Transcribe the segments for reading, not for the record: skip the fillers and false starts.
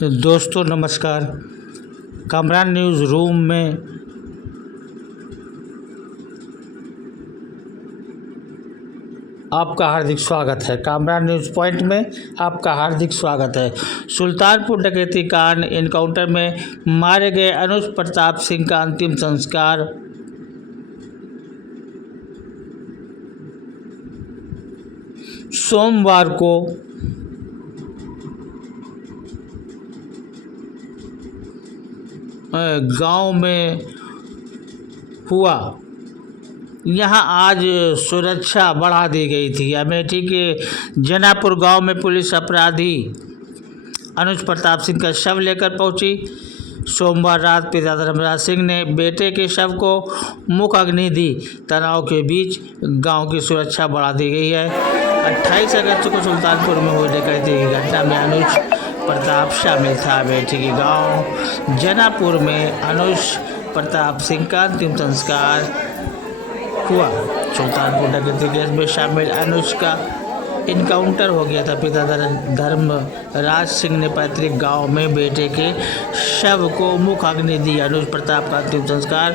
दोस्तों नमस्कार। Kamran news room में आपका हार्दिक स्वागत है। कामरान न्यूज़ पॉइंट में आपका हार्दिक स्वागत है। सुल्तानपुर डकैती कांड एनकाउंटर में मारे गए अनुज प्रताप सिंह का अंतिम संस्कार सोमवार को गांव में हुआ। यहां आज सुरक्षा बढ़ा दी गई थी। अमेठी के जनापुर गांव में पुलिस अपराधी अनुज प्रताप सिंह का शव लेकर पहुंची। सोमवार रात पिता धर्मराज सिंह ने बेटे के शव को मुख अग्नि दी। तनाव के बीच गांव की सुरक्षा बढ़ा दी गई है। 28 अगस्त को सुल्तानपुर में हुई डकैती की घटना में अनुज प्रताप शामिल था। अमेठी के गांव जनापुर में अनुज प्रताप सिंह का अंतिम संस्कार हुआ। सुल्तानपुर डकैती केस में शामिल अनुज का इनकाउंटर हो गया था। पिता धर्मराज सिंह ने पैतृक गांव में बेटे के शव को मुख अग्नि दी। अनुज प्रताप का अंतिम संस्कार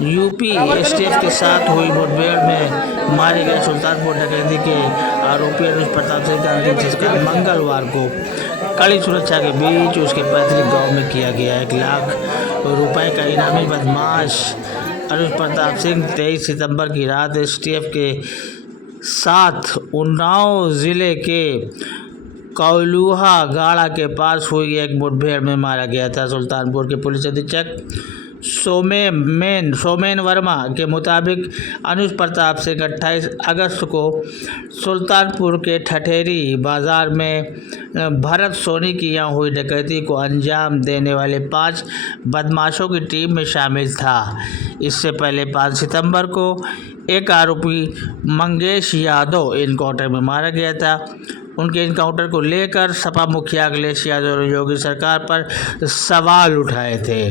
यूपी एसटीएफ के साथ हुई मुठभेड़ में मारे गए सुल्तानपुर डकैती के आरोपी अनुज प्रताप सिंह का अंतिम संस्कार मंगलवार को कड़ी सुरक्षा के बीच उसके पैतृक गांव में किया गया। 1 लाख रुपए का इनामी बदमाश अनुज प्रताप सिंह 23 सितंबर की रात एसटीएफ के साथ उन्नाव जिले के कौलूहा गाड़ा के पास हुई एक मुठभेड़ में मारा गया था। सुल्तानपुर के पुलिस अधीक्षक सोमेन वर्मा के मुताबिक अनुज प्रताप सिंह 28 अगस्त को सुल्तानपुर के ठठेरी बाजार में भरत सोनी की यहाँ हुई डकैती को अंजाम देने वाले 5 बदमाशों की टीम में शामिल था। इससे पहले 5 सितंबर को एक आरोपी मंगेश यादव इनकाउंटर में मारा गया था। उनके इनकाउंटर को लेकर सपा मुखिया अखिलेश यादव ने योगी सरकार पर सवाल उठाए थे।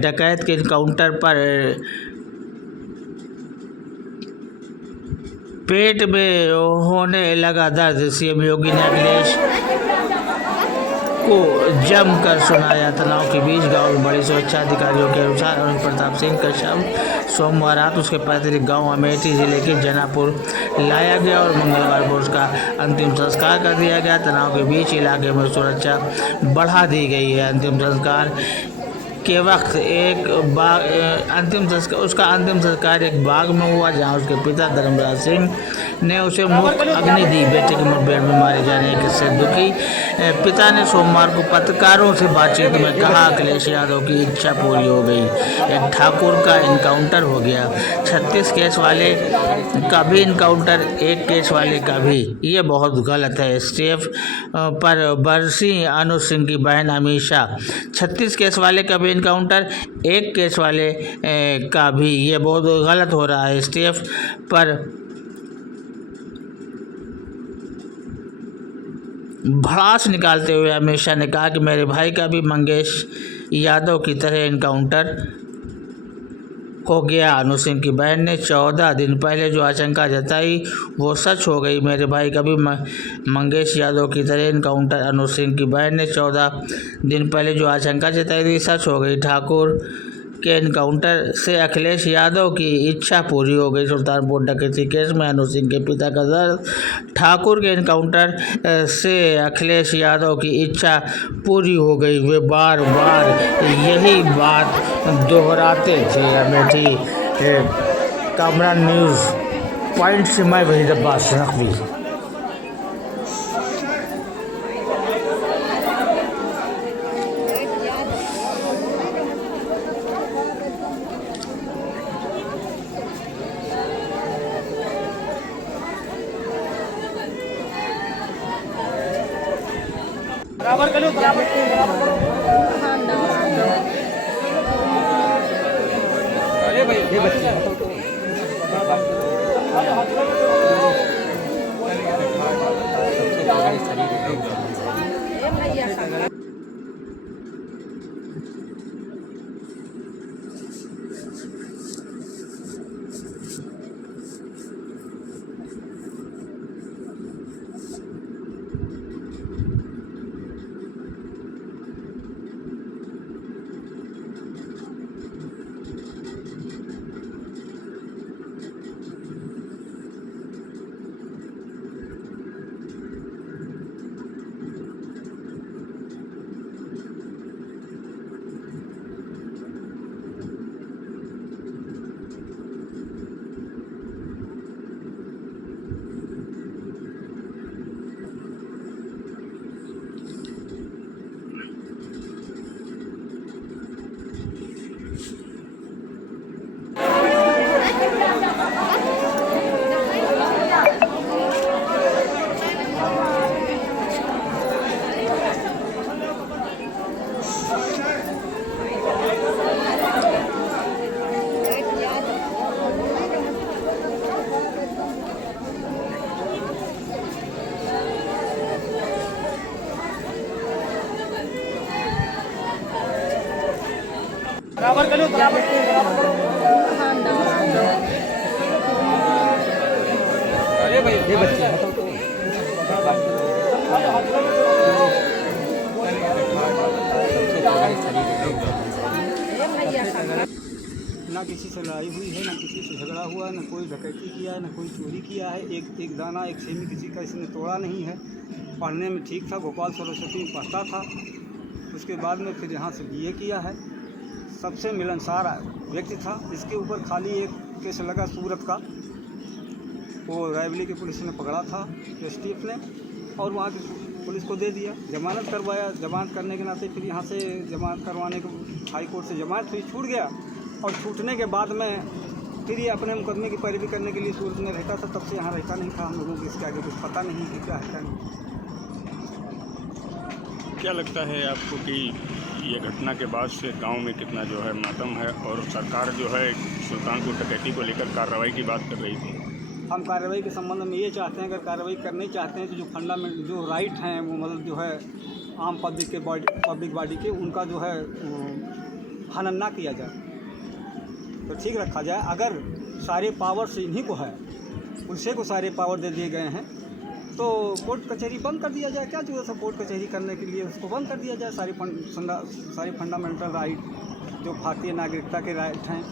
डकैत के इनकाउंटर पर पेट में होने लगा दर्द। सीएम योगी ने अखिलेश को जमकर सुनाया। तनाव के बीच गांव में बड़ी सुरक्षा। अधिकारियों के अनुसार अनुज प्रताप सिंह का शव सोमवार रात उसके पैतृक गांव अमेठी जिले के जनापुर लाया गया और मंगलवार को उसका अंतिम संस्कार कर दिया गया। तनाव के बीच इलाके में सुरक्षा बढ़ा दी गई है। अंतिम संस्कार के वक्त उसका अंतिम संस्कार एक बाग में हुआ जहां उसके पिता धर्मराज सिंह ने उसे मुख अग्नि दी। बेटे की मुठभेड़ में मारे जाने से दुखी पिता ने सोमवार को पत्रकारों से बातचीत में कहा, अखिलेश यादव की इच्छा पूरी हो गई। एक ठाकुर का इनकाउंटर हो गया। 36 केस वाले का भी इनकाउंटर, एक केस वाले का भी। ये बहुत गलत है। एसटीएफ पर बरसी अनुज सिंह की बहन अमीषा। 36 केस वाले का भी इनकाउंटर, एक केस वाले का भी। ये बहुत गलत हो रहा है। एसटीएफ पर भड़ास निकालते हुए अमीषा ने कहा कि मेरे भाई का भी मंगेश यादव की तरह इनकाउंटर हो गया। अनुज सिंह की बहन ने 14 दिन पहले जो आशंका जताई वो सच हो गई। मेरे भाई का भी मंगेश यादव की तरह इनकाउंटर। अनुज सिंह की बहन ने 14 दिन पहले जो आशंका जताई थी सच हो गई। ठाकुर के इनकाउंटर से अखिलेश यादव की इच्छा पूरी हो गई। सुल्तानपुर डकैती केस में अनुज सिंह के पिता का दर्द। ठाकुर के इनकाउंटर से अखिलेश यादव की इच्छा पूरी हो गई। वे बार बार यही बात दोहराते थे। अमेठी कामरान न्यूज़ पॉइंट से मैं वहीद अब्बास नकवी। अरे भाई ये बच्चे बराबर करो बराबर अरे भाई ये बच्चे ना किसी से लड़ाई हुई है, ना किसी से झगड़ा हुआ है, ना कोई डकैती किया है, ना कोई चोरी किया है। एक दाना एक सेमी किसी का इसने तोड़ा नहीं है। पढ़ने में ठीक था, गोपाल सरस्वती में पढ़ता था। उसके बाद में फिर यहाँ से BA किया है। सबसे मिलनसार व्यक्ति था। इसके ऊपर खाली एक केस लगा सूरत का, वो रायबली की पुलिस ने पकड़ा था STF ने, और वहाँ की पुलिस को दे दिया, जमानत करवाया। जमानत करने के नाते फिर यहाँ से जमानत करवाने को हाई कोर्ट से जमानत हुई, छूट गया। और छूटने के बाद में फिर ये अपने मुकदमे की पैरवी करने के लिए सूरत में रहता था। तब से यहाँ रहता नहीं था। हम लोगों को इसके आगे कुछ पता नहीं कि क्या है नहीं। क्या लगता है आपको कि ये घटना के बाद से गांव में कितना जो है मातम है, और सरकार जो है सुल्तानपुर डकैती को लेकर कार्रवाई की बात कर रही थी? हम कार्रवाई के संबंध में ये चाहते हैं, अगर कार्रवाई करनी चाहते हैं तो जो फंडामेंट जो राइट हैं वो मतलब जो है आम पब्लिक बॉडी के, उनका जो है हनन ना किया जाए तो ठीक रखा जाए। अगर सारे पावर्स इन्हीं को है, पुलिस को सारे पावर दे दिए गए हैं, तो कोर्ट कचहरी बंद कर दिया जाए। क्या जरूरत है कोर्ट कचहरी करने के लिए? उसको बंद कर दिया जाए। सारी फंडामेंटल राइट जो भारतीय नागरिकता के राइट हैं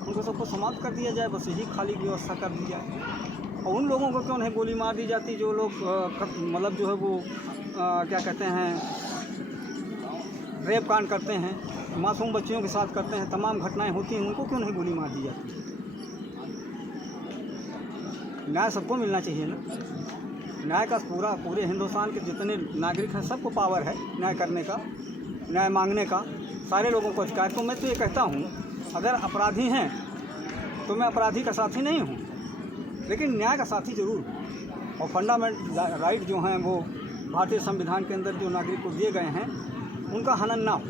उनको सबको समाप्त कर दिया जाए। बस यही खाली व्यवस्था कर दी जाए। और उन लोगों को क्यों नहीं गोली मार दी जाती जो लोग मतलब जो है वो क्या कहते हैं, रेप कांड करते हैं, मासूम बच्चियों के साथ करते हैं, तमाम घटनाएं होती हैं, उनको क्यों नहीं गोली मार दी जाती? न्याय सबको मिलना चाहिए ना। न्याय का पूरे हिंदुस्तान के जितने नागरिक हैं सबको पावर है न्याय करने का, न्याय मांगने का, सारे लोगों को अधिकार। तो मैं तो ये कहता हूँ, अगर अपराधी हैं तो मैं अपराधी का साथी नहीं हूँ, लेकिन न्याय का साथी जरूर हूँ। और फंडामेंटल राइट जो हैं वो भारतीय संविधान के अंदर जो नागरिक को दिए गए हैं उनका हनन ना हो।